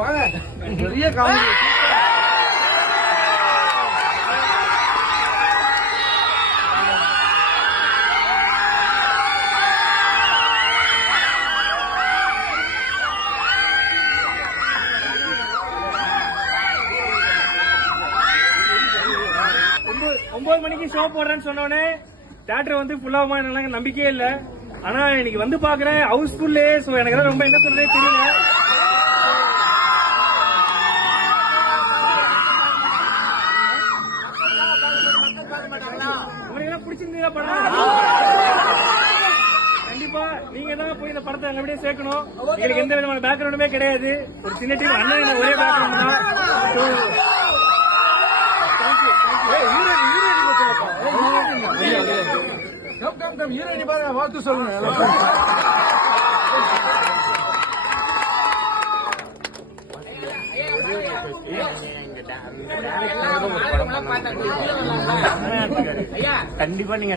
வாங்க பெரிய காமெடி. ஒன்பது மணிக்கு ஷோ போடுறேன்னு சொன்னோடனே தியேட்டர் வந்து ஃபுல்லாகுமா எனக்கு நம்பிக்கையே இல்ல. ஆனா இன்னைக்கு வந்து பாக்குறேன் ஹவுஸ்ஃபுல்லே. சோ எனக்கு ரொம்ப என்ன சொல்றதே தெரியல. உங்களுக்கு பிடிச்சிருந்தா படம் கண்டிப்பா நீங்க தான் போய் இந்த படத்தை நல்லபடியா சேர்க்கணும். எங்களுக்கு எந்த விதமான பேக்ரவுண்டுமே கிடையாது. ஒரு சின்ன டீம் அண்ணன் ஒரே பேக்ரவுண்ட் தான். ஹீரோயினி பாருங்க, வாழ்த்து சொல்லுங்க. கண்டிப்பா நீங்க